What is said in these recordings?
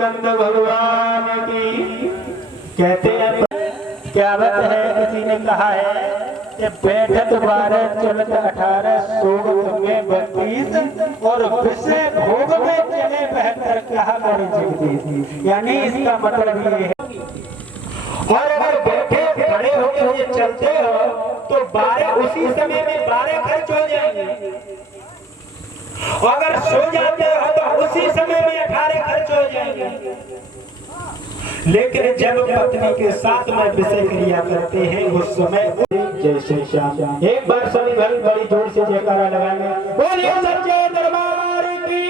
स्कंद भगवान की। कहते हैं क्या बात है, किसी ने कहा है कि बैठक 12 चलत 18 सोगत में 32 और विषय भोग में चले बहतर कहा करे जगदीश। यानी इसका मतलब ये है, और अगर बैठे खड़े होकर ये चलते हो तो 12 उसी समय में 12 खर्च हो जाएंगे, और अगर सो जाते हो तो उसी समय में 18 खर्च हो जाएंगे। लेकिन जब पत्नी के साथ में विषय क्रिया करते हैं उस समय जय श्री श्याम। एक बार सभी भाई बड़ी जोर से जयकारा लगाएंगे, बोलिए सच्चे दरबार की।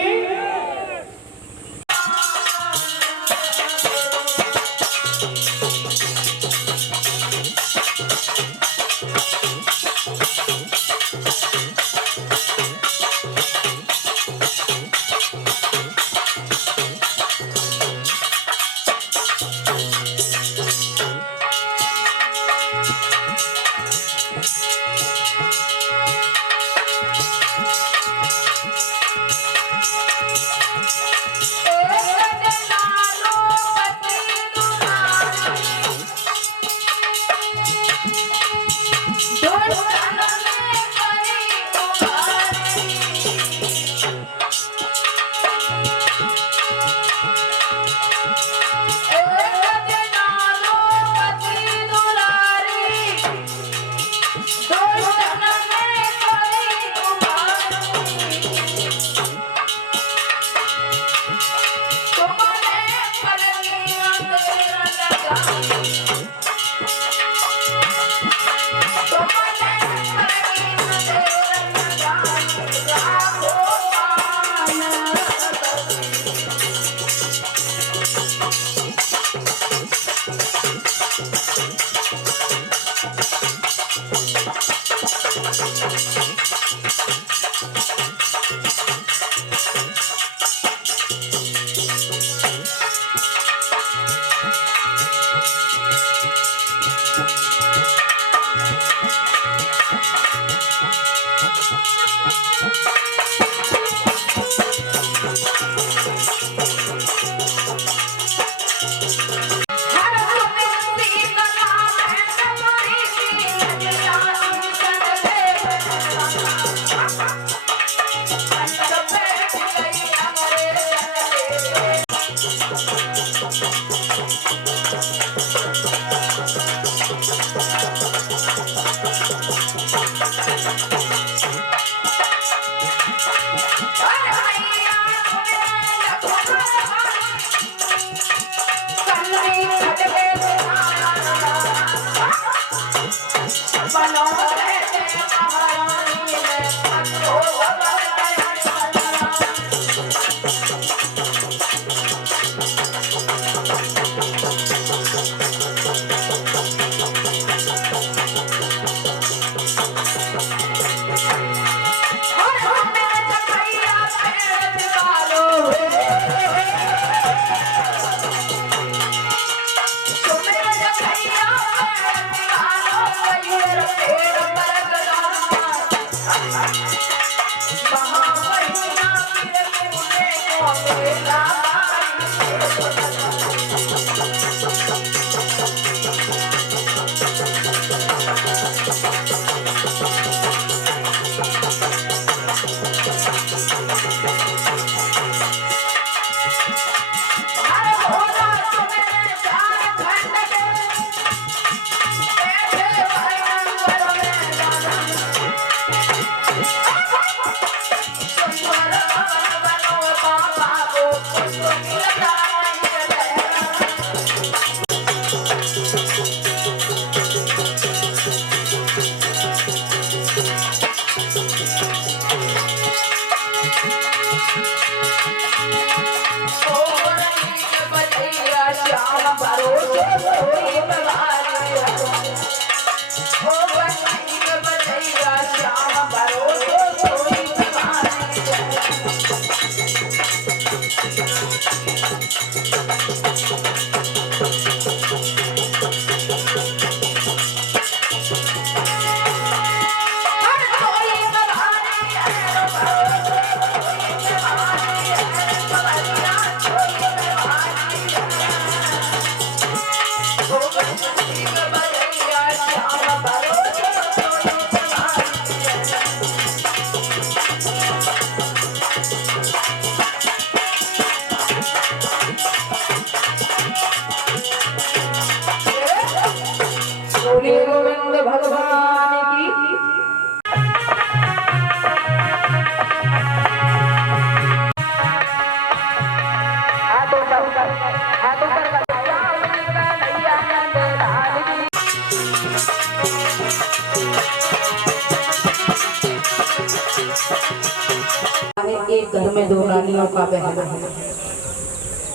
एक घर में दो रानियों का बहन है,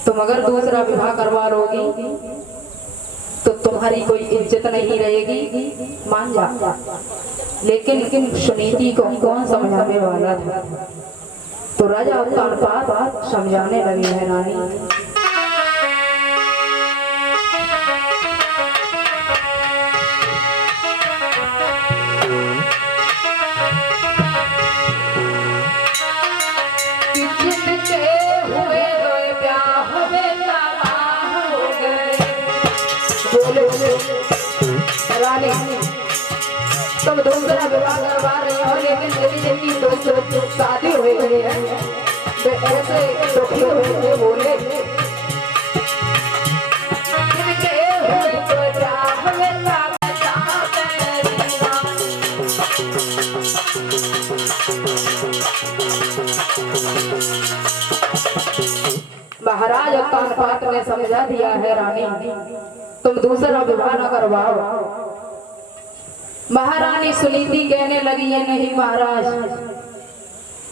तुम अगर दूसरा विवाह करवा लोगी तो तुम्हारी कोई इज्जत नहीं रहेगी, मान जा। लेकिन सुनीति को कौन समझाने वाला था? तो राजा उत्तानपाद समझाने लगे हैं रानी। तुम दूसरा विवाह करवा रही हो, लेकिन मेरी जिनकी दोस्त शादी हो गई है तो ऐसे दुखी होके बोले महाराज उत्तानपाद ने समझा दिया है रानी, तुम दूसरा विवाह न करवाओ। महारानी सुनीति कहने लगी है नहीं महाराज,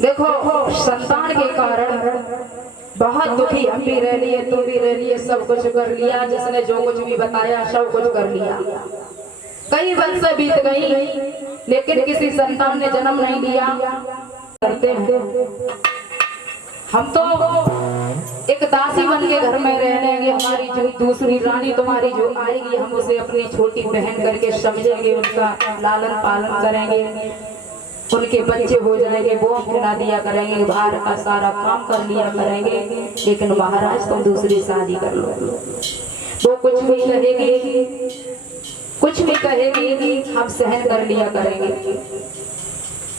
देखो संतान के कारण बहुत दुखी हम भी रह लिए, तुम भी रह लिए, सब कुछ कर लिया, जिसने जो कुछ भी बताया सब कुछ कर लिया। कई वर्ष बीत गई लेकिन किसी संतान ने जन्म नहीं लिया। करते हैं हम तो एक दासी बन के घर में रह लेंगे, हमारी जो दूसरी रानी तुम्हारी जो आएगी हम उसे अपनी छोटी बहन करके समझेंगे, उनका लालन पालन करेंगे, उनके बच्चे हो जाएंगे, वो हम खिला दिया करेंगे, बाहर का सारा काम कर लिया करेंगे। लेकिन महाराज तुम दूसरी शादी कर लो। वो कुछ भी कहेगी, कुछ भी कहेगी, हम सहन कर लिया करेंगे।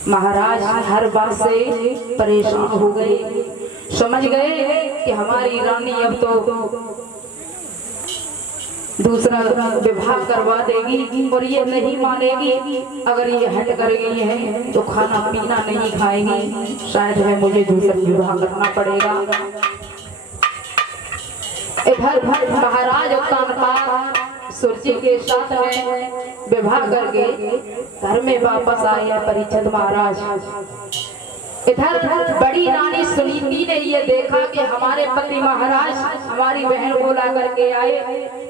महाराज हर बात से परेशान हो गए, समझ गए कि हमारी रानी अब तो दूसरा विवाह करवा देगी और ये नहीं मानेगी। अगर ये हट कर गई है तो खाना पीना नहीं खाएगी, शायद है मुझे दूसरा विवाह करना पड़ेगा। इधर महाराज उत्तानपाद सूर्य के साथ में विवाह करके घर में वापस आए परीक्षित महाराज। इधर बड़ी रानी सुनीति ने ये देखा कि हमारे पति महाराज हमारी बहन को ला करके आए,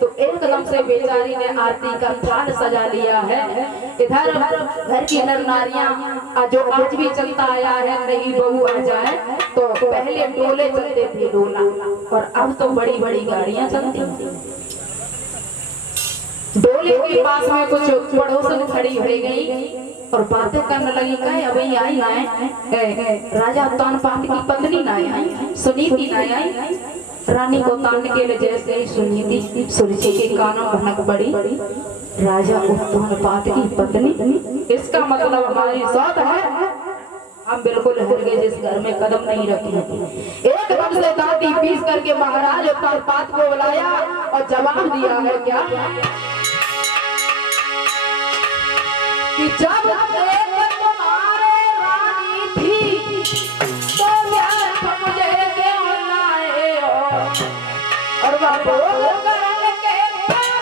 तो एकदम से बेचारी ने आरती का थाल सजा लिया है। इधर घर की नर नारियां जो आज भी चलता आया है, नई बहू आ जाए तो पहले डोले चलते थे डोला, और अब तो बड़ी बड़ी गाड़ियां चलती हैं। डोले के पास में कुछ पड़ोसन खड़ी हो गई और बातें करने लगी, कहे अभी आई ना है राजा उत्तानपाद की पत्नी ना आई, सुनीति ना आई। रानी को तानने के लिए जैसे ही सुनीति सूर्य के कानों भनक पड़ी, राजा उत्तानपाद की पत्नी, इसका मतलब हमारी साथ है। हम बिल्कुल हर गए, जिस घर में कदम नहीं रखे। एकदम से दांती पीस करके महाराज उत्तानपाद को बुलाया और जवाब दिया है क्या कि जब तुम्हारे रानी थी तो मुझे क्यों लाए हो, और बाबू करन के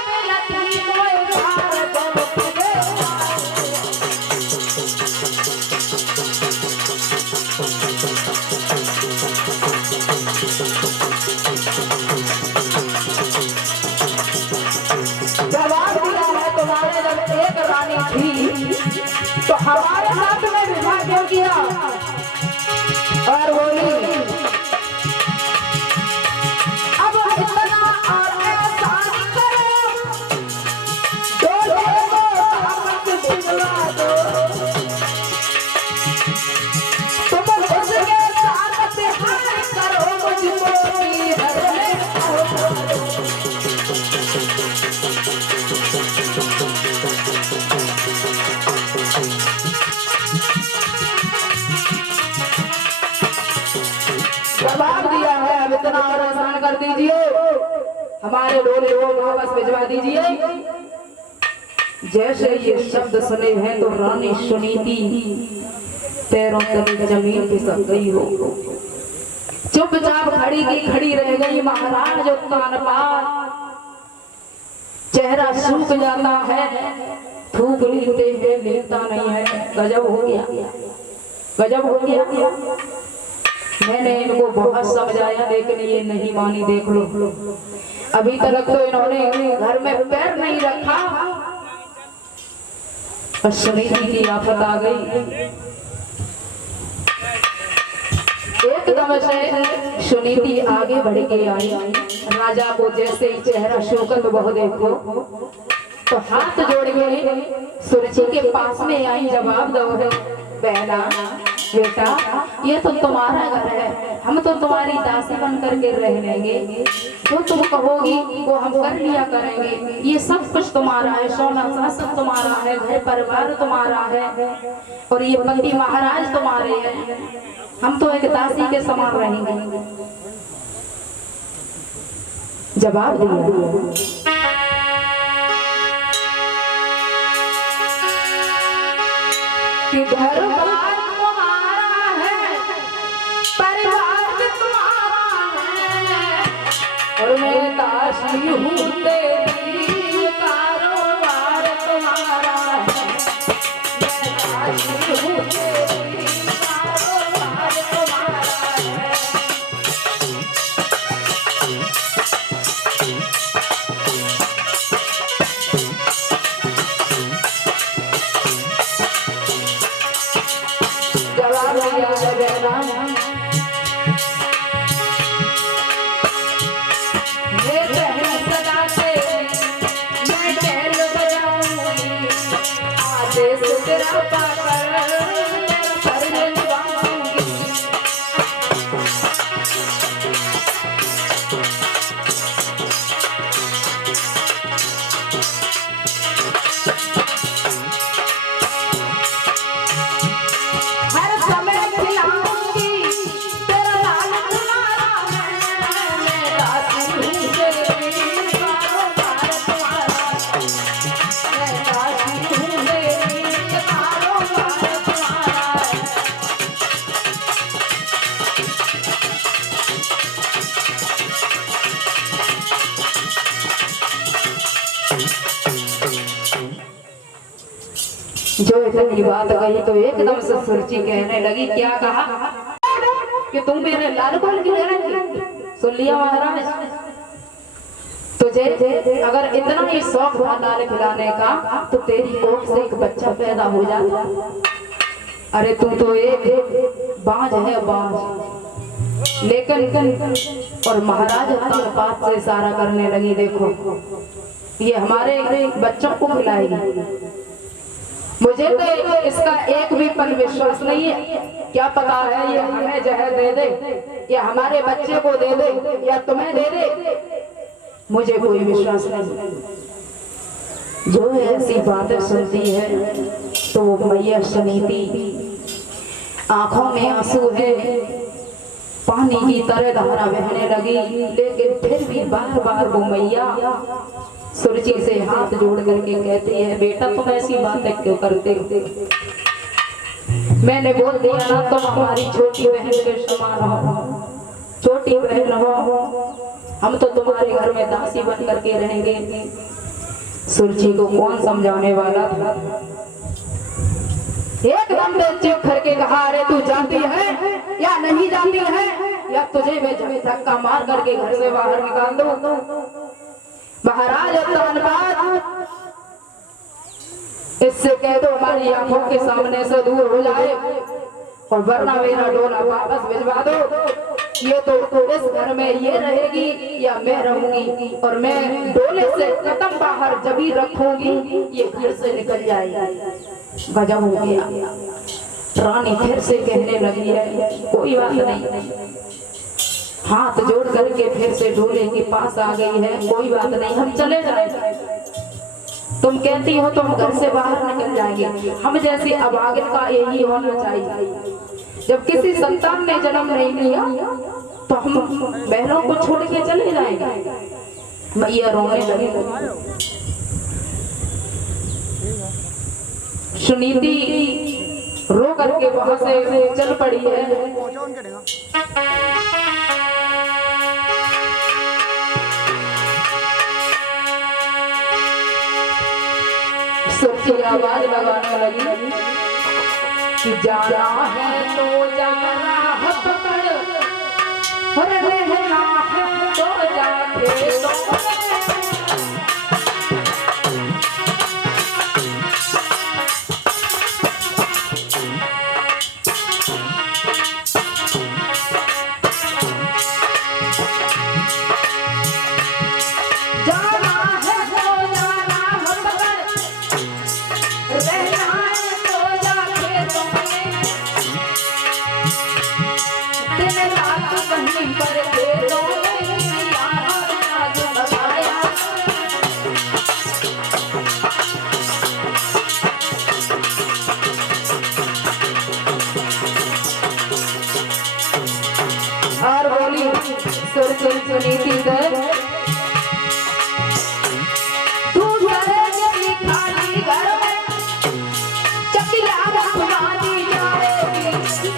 मिलती कोई भार तुझे। जवाब दिया है तुम्हारे जब एक रानी थी तो हमारे साथ में विवाह क्यों किया, और बोली अब इतना आगे शादी करो, डोले को सामत भिजवा दो, तुम उसके साथ हार करो मुझको की हर जवाब दिया है। अब इतना और आसान कर दीजिए, हमारे डोले वो वापस भिजवा दीजिए। जैसे ये शब्द सुने हैं तो रानी सुनीति पैरों तले जमीन खिसक गई हो, चुपचाप खड़ी की खड़ी रह गई। महाराज उत्तानपाद चेहरा सूख जाता है, थूक लेते हैं, लेता नहीं है, गजब हो गया। गजब हो गया। मैंने इनको बहुत समझाया लेकिन ये नहीं मानी। देख लो अभी तक तो इन्होंने घर में पैर नहीं रखा और सुनीति की आफत आ गई। एकदम से सुनीति आगे बढ़ के आई। राजा को जैसे ही चेहरा शोकत बहु देखो तो हाथ जोड़ के सुरची के पास में आई। जवाब दो है बहना बेटा, ये तो तुम्हारा घर है, हम तो तुम्हारी दासी बन करके रह लेंगे, जो तुम कहोगी वो हम कर लिया करेंगे। ये सब कुछ तुम्हारा है, सोना सब तुम्हारा है, घर परिवार तुम्हारा है और ये पति महाराज तुम्हारे हैं, हम तो एक दासी के समान रहेंगे। जवाब दिया कि घर बार तुम्हारा है, परिवार भी तुम्हारा है और मैं दासी हूँ तेरी, कारोबार तुम्हारा है, मैं दासी हूँ तेरी, कारोबार तुम्हारा है। जवाब दिया है बहना, ये बहन सदा तेरी, मैं बैल बजाऊंगी, आदेश तेरा पाकर मैं फर्ज निभाऊंगी। हर समय खिलाऊंगी तेरा लाल तुम्हारा है, मैं दासी हूँ तेरी, कारोबार तुम्हारा है, मैं दासी हूँ तेरी, कारोबार तुम्हारा है। जो इतनी बात कही तो एकदम से सुरची कहने लगी। क्या कहा कि तुम मेरे लाल बाल खिलाएंगे? सुन लिया महाराज, तुझे अगर इतना ही शौक था लाल खिलाने का तो तेरी कोख से एक बच्चा पैदा हो जाता। अरे तू तो एक बाज है, बाज। लेकिन और महाराज तलपात से इशारा करने लगी, देखो ये हमारे बच्चों को खिलाएगी। मुझे तो इसका एक भी पल विश्वास नहीं है, क्या पता है ये हमें जहर दे दे या हमारे बच्चे को दे दे या तुम्हें दे दे, मुझे कोई विश्वास नहीं। जो ऐसी बातें सुनती है तो वो मैया सुनीति आंखों में आंसू है, पानी की तरह धारा बहने लगी, लेकिन फिर भी बार बार वो मैया सुरची से हाथ जोड़ करके कहती है, बेटा तुम ऐसी बातें क्यों करते हो? मैंने बोल दिया ना तुम हमारी छोटी बहन के समान हो, छोटी बहन हो, हम तो तुम्हारे घर में दासी बन करके रहेंगे। सुरची को कौन समझाने वाला था? एकदम चुप करके कहा, अरे तू जानती है या नहीं जानती है, या तुझे मैं धक्का मार करके घर से बाहर निकाल दूं? महाराज धन्यवाद, इससे कह दो हमारी आंखों के सामने से दूर हो जाए और वरना मेरा डोला वापस भिजवा दो। ये तो इस घर में ये रहेगी या मैं रहूंगी, और मैं डोले से कदम बाहर जब ही रखूंगी ये घर से निकल जाएगी। गजब हो गया। रानी फिर से कहने लगी है, कोई बात नहीं, हाथ जोड़ करके फिर से डोले के पास आ गई है, कोई बात नहीं, हम चले जाएंगे। तुम कहती हो तो हम घर से बाहर निकल जाएंगे। हम जैसे अभागिन का यही होना चाहिए। जब किसी संतान ने जन्म नहीं लिया तो हम बहनों को छोड़ के चले जाएंगे। मैया रोने लगी। सुनीति रो करके वहां से चल पड़ी है। सुरची आवाज लगाने लगी, कि जाना है तो जाना है पकड़ और रहना है तो जाके तो और बोली सुर सुर सुनी थी सर तू चलेगी खाली घर में चकिया रखवानी जाएगी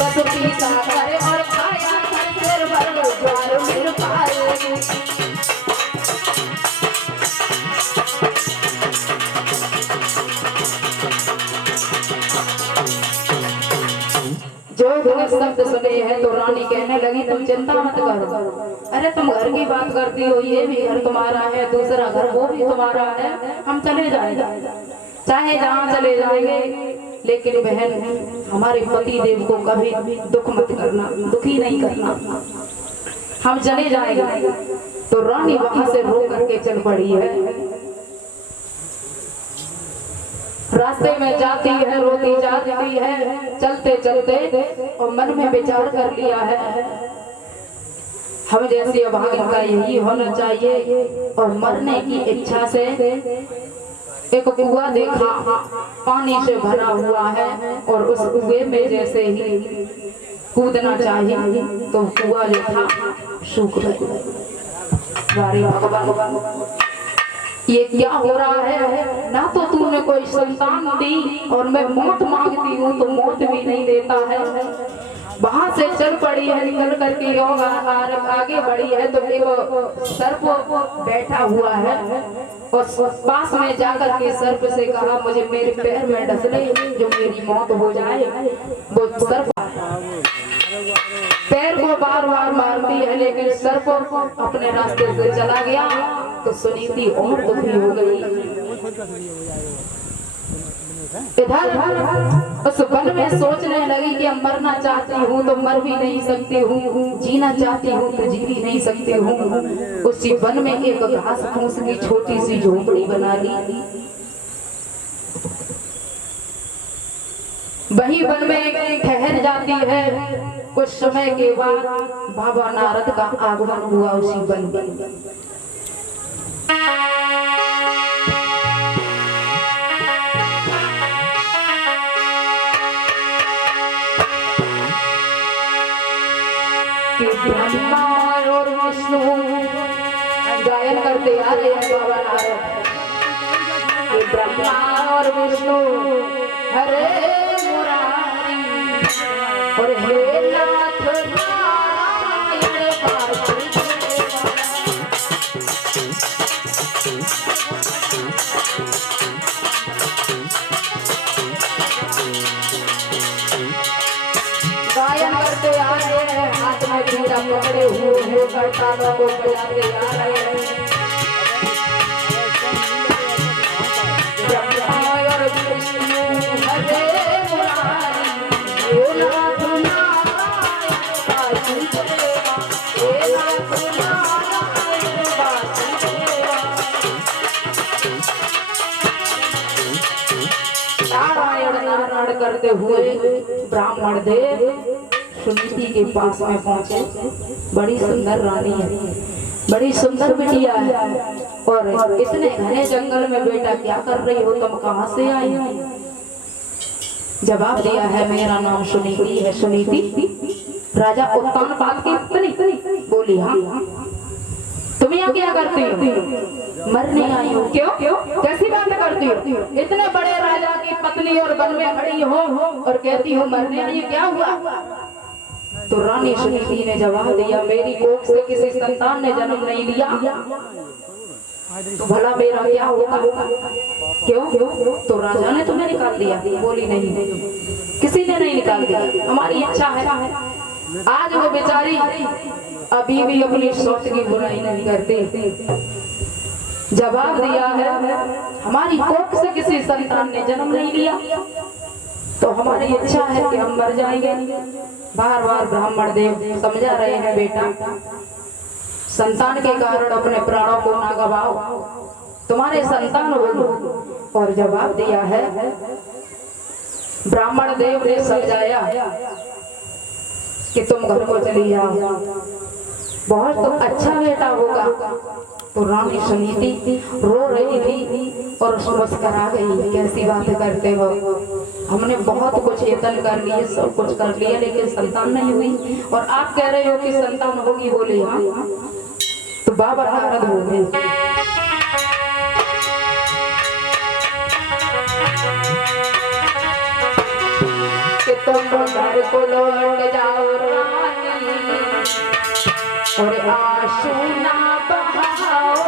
बस पीसा करे और खाया कर फिर भर द्वार मिल पाएगी जो शब्द सुने हैं तो रानी कहने लगी तुम चिंता मत करो। अरे तुम घर की बात करती हो, ये भी घर तुम्हारा है, दूसरा घर वो भी तुम्हारा है, हम चले जाएंगे चाहे जहाँ चले जाएंगे, लेकिन बहन हमारे पति देव को कभी दुख मत करना, दुखी नहीं करना, हम चले जाएंगे। तो रानी वहां से रो करके चल पड़ी है। रास्ते में जाती है, रोती जाती है, चलते चलते और मन में विचार कर लिया है हम जैसी अभागिन का यही होना चाहिए। और मरने की इच्छा से एक कुआं देखा, पानी से भरा हुआ है और उस कुएं में जैसे ही कूदना चाहिए तो कुआं जो था सूख गया। ये क्या हो रहा है? ना तो तूने कोई संतान दी और मैं मौत मांगती हूँ तो मौत भी नहीं देता है। वहां से चल पड़ी है, निकल करके योगा आगे बढ़ी है तो एक सर्प बैठा हुआ है और पास में जाकर के सर्प से कहा मुझे मेरे पैर में डसले जो मेरी मौत हो जाए। वो सर्प पैर को बार बार मारती है लेकिन सर्प अपने रास्ते से चला गया। तो सुनीति और दुखी हो गई। इधर उस वन में सोचने लगी कि अब मरना चाहती हूँ तो मर भी नहीं सकती हूँ, जीना चाहती हूँ तो जी भी नहीं सकती हूँ। उसी वन में एक घास फूस की छोटी सी झोपड़ी बना ली। वही वन में ठहर जाती है। कुछ समय के बाद बाबा नारद का आगमन हुआ उसी वन में। ब्रह्मा और विष्णु गायन करते आ रहे हैं बाबा नारद। ब्रह्मा और विष्णु हरे मुरारी और हे नाथ नारायण गायन करते आ रहे हैं, हाथ में बीड़ा पकड़े हुए करतालों को बजाते आ रहे हैं। ब्रह्मा और विष्णु हरे मुरारी हे नाथ नारायण वासुदेवा हे नाथ नारायण वासुदेवा। नारायण नारायण करते हुए ब्राह्मण देव सुनीति के पास में पहुंचे। बड़ी सुंदर रानी है, बड़ी सुंदर बिटिया है और इतने घने जंगल में बेटा क्या कर रही हो, तुम कहां से आई हो? जवाब दिया है मेरा नाम सुनीति है। सुनीति राजा उत्तानपाद की पत्नी बोली हाँ। तुम यहाँ क्या करती हो? मरने आई हो। क्यों? कैसी बात करती हो? इतने बड़े राजा की पत्नी और वन में खड़ी हो और कहती हो मरने आई, क्या हुआ? तो रानी सुनीति ने जवाब दिया मेरी कोख से किसी संतान ने जन्म नहीं लिया तो भला मेरा क्या होगा? क्यों? तो राजा ने तुम्हें निकाल दिया? बोली नहीं, किसी ने नहीं निकाल दिया, हमारी इच्छा है। आज वो बेचारी अभी भी अपनी सोच की बुराई नहीं करती। जवाब दिया है, हमारी कोख से किसी संतान ने जन्म नहीं लिया, तो हमारी इच्छा है कि हम मर जाएंगे। बार बार ब्राह्मण देव समझा रहे हैं, बेटा संतान के कारण अपने प्राणों को ना गवाओ, तुम्हारे संतान हो। और जवाब दिया है, ब्राह्मण देव ने समझाया कि तुम घर को चली जाओ, बहुत तो अच्छा बेटा होगा। तो रानी सुनीति रो रही थी और मुस्कुरा गई, कैसी बात करते हो, हमने बहुत कुछ यत्न कर लिए, सब कुछ कर लिया, लेकिन संतान नहीं हुई, और आप कह रहे हो कि संतान होगी। बोले हाँ। तो बाबा नारद हो गए। कि तुम घर को लौट जाओ रानी, और आंसू ना बहाओ,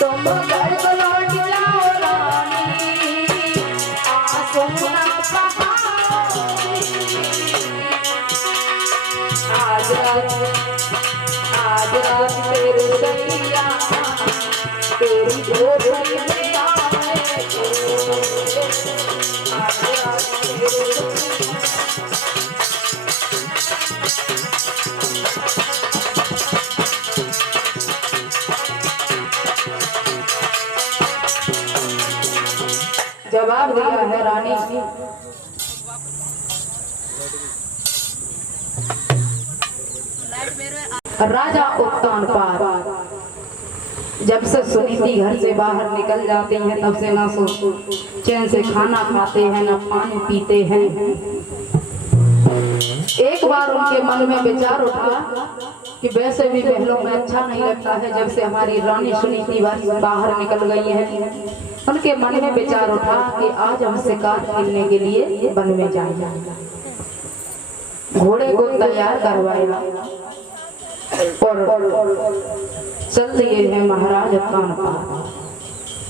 तुम घर को लौट जाओ। आज रात तेरे सैया तेरी झोपड़ी में आए, आज रात तेरे जवाब दिया है रानी। राजा उत्तानपाद जब से सुनीति घर से बाहर निकल जाते हैं, तब से ना चैन से खाना खाते हैं, ना पानी पीते हैं। एक बार उनके मन में विचार उठा कि वैसे भी महलों में अच्छा नहीं लगता है, जब से हमारी रानी सुनीति बाहर निकल गई है। उनके मन में विचार उठा कि आज हम शिकार खेलने के लिए वन में जाएंगे। घोड़े को तैयार करवाया और चल दिए हैं महाराज उत्तानपाद।